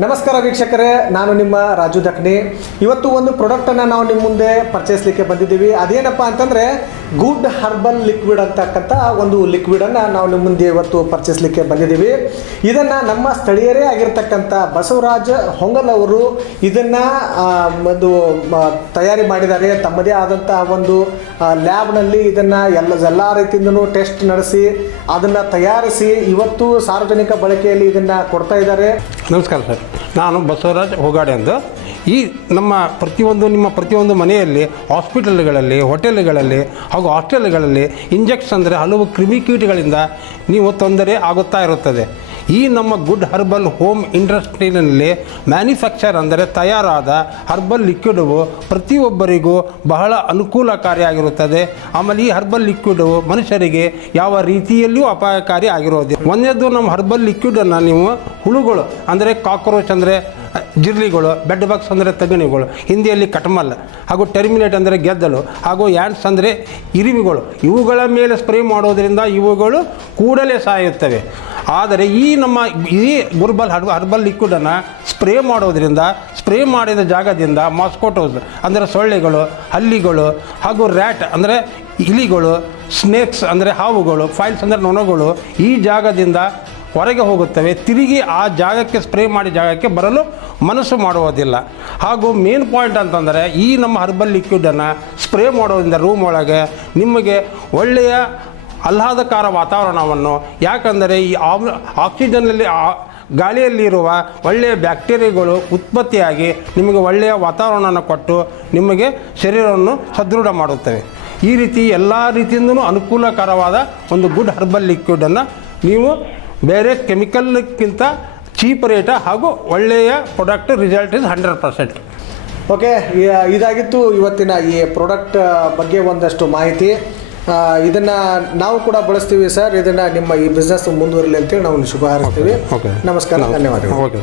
ನಮಸ್ಕಾರ ವೀಕ್ಷಕರೇ, ನಾನು ನಿಮ್ಮ ರಾಜು ದಕ್ನಿ. ಇವತ್ತು ಒಂದು ಪ್ರಾಡಕ್ಟನ್ನು ನಾವು ನಿಮ್ಮ ಮುಂದೆ ಪರ್ಚೇಸ್ಲಿಕ್ಕೆ ಬಂದಿದ್ದೀವಿ. ಅದೇನಪ್ಪ ಅಂತಂದರೆ ಗುಡ್ ಹರ್ಬಲ್ ಲಿಕ್ವಿಡ್ ಅಂತಕ್ಕಂಥ ಒಂದು ಲಿಕ್ವಿಡನ್ನು ನಾವು ನಿಮ್ಮ ಮುಂದೆ ಇವತ್ತು ಪರ್ಚೇಸ್ಲಿಕ್ಕೆ ಬಂದಿದ್ದೀವಿ. ಇದನ್ನು ನಮ್ಮ ಸ್ಥಳೀಯರೇ ಆಗಿರ್ತಕ್ಕಂಥ ಬಸವರಾಜ್ ಹೊಂಗಲ್ ಅವರು ಇದನ್ನು ಒಂದು ತಯಾರಿ ಮಾಡಿದ್ದಾರೆ. ತಮ್ಮದೇ ಆದಂಥ ಒಂದು ಲ್ಯಾಬ್ನಲ್ಲಿ ಇದನ್ನು ಎಲ್ಲ ರೀತಿಯಿಂದಲೂ ಟೆಸ್ಟ್ ನಡೆಸಿ ಅದನ್ನು ತಯಾರಿಸಿ ಇವತ್ತು ಸಾರ್ವಜನಿಕ ಬಳಕೆಯಲ್ಲಿ ಇದನ್ನು ಕೊಡ್ತಾ ಇದ್ದಾರೆ. ನಮಸ್ಕಾರ ಸರ್, ನಾನು ಬಸವರಾಜ್ ಹೋಗಾಡೆ ಎಂದು ನಿಮ್ಮ ಪ್ರತಿಯೊಂದು ಮನೆಯಲ್ಲಿ, ಹಾಸ್ಪಿಟಲ್ಗಳಲ್ಲಿ, ಹೋಟೆಲ್ಗಳಲ್ಲಿ ಹಾಗೂ ಹಾಸ್ಟೆಲ್ಗಳಲ್ಲಿ ಇಂಜೆಕ್ಷನ್ ಅಂದರೆ ಹಲವು ಕ್ರಿಮಿಕೀಟಗಳಿಂದ ನೀವು ತೊಂದರೆ ಆಗುತ್ತಾ ಇರುತ್ತದೆ. ಈ ನಮ್ಮ ಗುಡ್ ಹರ್ಬಲ್ ಹೋಮ್ ಇಂಡಸ್ಟ್ರಿನಲ್ಲಿ ಮ್ಯಾನುಫ್ಯಾಕ್ಚರ್ ಅಂದರೆ ತಯಾರಾದ ಹರ್ಬಲ್ ಲಿಕ್ವಿಡವು ಪ್ರತಿಯೊಬ್ಬರಿಗೂ ಬಹಳ ಅನುಕೂಲಕಾರಿಯಾಗಿರುತ್ತದೆ. ಆಮೇಲೆ ಈ ಹರ್ಬಲ್ ಲಿಕ್ವಿಡು ಮನುಷ್ಯರಿಗೆ ಯಾವ ರೀತಿಯಲ್ಲಿಯೂ ಅಪಾಯಕಾರಿ ಆಗಿರೋದಿಲ್ಲ. ಒಂದನೇದು ನಮ್ಮ ಹರ್ಬಲ್ ಲಿಕ್ವಿಡನ್ನು ನೀವು ಹುಳುಗಳು ಅಂದರೆ ಕಾಕ್ರೋಚ್ ಅಂದರೆ ಜಿರ್ಲಿಗಳು, ಬೆಡ್ ಬಗ್ಸ್ ಅಂದರೆ ತಗಣಿಗಳು, ಹಿಂದಿಯಲ್ಲಿ ಕಟ್ಮಲ್ ಹಾಗೂ ಟರ್ಮಿನೇಟ್ ಅಂದರೆ ಗೆದ್ದಲು ಹಾಗೂ ಯಾಂಡ್ಸ್ ಅಂದರೆ ಇರಿವಿಗಳು, ಇವುಗಳ ಮೇಲೆ ಸ್ಪ್ರೇ ಮಾಡೋದರಿಂದ ಇವುಗಳು ಕೂಡಲೇ ಸಾಯುತ್ತವೆ. ಆದರೆ ಈ ಹರ್ಬಲ್ ಲಿಕ್ವಿಡನ್ನು ಸ್ಪ್ರೇ ಮಾಡೋದರಿಂದ ಸ್ಪ್ರೇ ಮಾಡಿದ ಜಾಗದಿಂದ ಮಾಸ್ಕೋಟೋಸ್ ಅಂದರೆ ಸೊಳ್ಳೆಗಳು, ಹಲ್ಲಿಗಳು ಹಾಗೂ ರ್ಯಾಟ್ ಅಂದರೆ ಇಲಿಗಳು, ಸ್ನೇಕ್ಸ್ ಅಂದರೆ ಹಾವುಗಳು, ಫೈಲ್ಸ್ ಅಂದರೆ ನೊಣಗಳು ಈ ಜಾಗದಿಂದ ಹೊರಗೆ ಹೋಗುತ್ತವೆ. ತಿರುಗಿ ಆ ಜಾಗಕ್ಕೆ ಸ್ಪ್ರೇ ಮಾಡಿ ಜಾಗಕ್ಕೆ ಬರಲು ಮನಸ್ಸು ಮಾಡುವುದಿಲ್ಲ. ಹಾಗೂ ಮೇನ್ ಪಾಯಿಂಟ್ ಅಂತಂದರೆ ಈ ನಮ್ಮ ಹರ್ಬಲ್ ಲಿಕ್ವಿಡನ್ನು ಸ್ಪ್ರೇ ಮಾಡೋದ್ರಿಂದ ರೂಮ್ ಒಳಗೆ ನಿಮಗೆ ಒಳ್ಳೆಯ ಆಹ್ಲಾದಕರ ವಾತಾವರಣವನ್ನು, ಯಾಕಂದರೆ ಈ ಆಕ್ಸಿಜನ್ನಲ್ಲಿ ಗಾಳಿಯಲ್ಲಿರುವ ಒಳ್ಳೆಯ ಬ್ಯಾಕ್ಟೀರಿಯಾಗಳು ಉತ್ಪತ್ತಿಯಾಗಿ ನಿಮಗೆ ಒಳ್ಳೆಯ ವಾತಾವರಣವನ್ನು ಕೊಟ್ಟು ನಿಮಗೆ ಶರೀರವನ್ನು ಸದೃಢ ಮಾಡುತ್ತವೆ. ಈ ರೀತಿ ಎಲ್ಲ ರೀತಿಯಿಂದಲೂ ಅನುಕೂಲಕರವಾದ ಒಂದು ಗುಡ್ ಹರ್ಬಲ್ ಲಿಕ್ವಿಡನ್ನು ನೀವು ಬೇರೆ ಕೆಮಿಕಲ್ಗಿಂತ ಚೀಪ್ ರೇಟ ಹಾಗೂ ಒಳ್ಳೆಯ ಪ್ರಾಡಕ್ಟ್ ರಿಸಲ್ಟ್ ಇಸ್ 100%. ಓಕೆ, ಇದಾಗಿತ್ತು ಇವತ್ತಿನ ಈ ಪ್ರಾಡಕ್ಟ್ ಬಗ್ಗೆ ಒಂದಷ್ಟು ಮಾಹಿತಿ. ಇದನ್ನು ನಾವು ಕೂಡ ಬಳಸ್ತೀವಿ ಸರ್. ಇದನ್ನು ನಿಮ್ಮ ಈ ಬಿಸ್ನೆಸ್ ಮುಂದುವರಲಿ ಅಂತೇಳಿ ನಾವು ಶುಭ ಹಾರೈಸ್ತೀವಿ. ನಮಸ್ಕಾರ, ಧನ್ಯವಾದಗಳು. ಓಕೆ.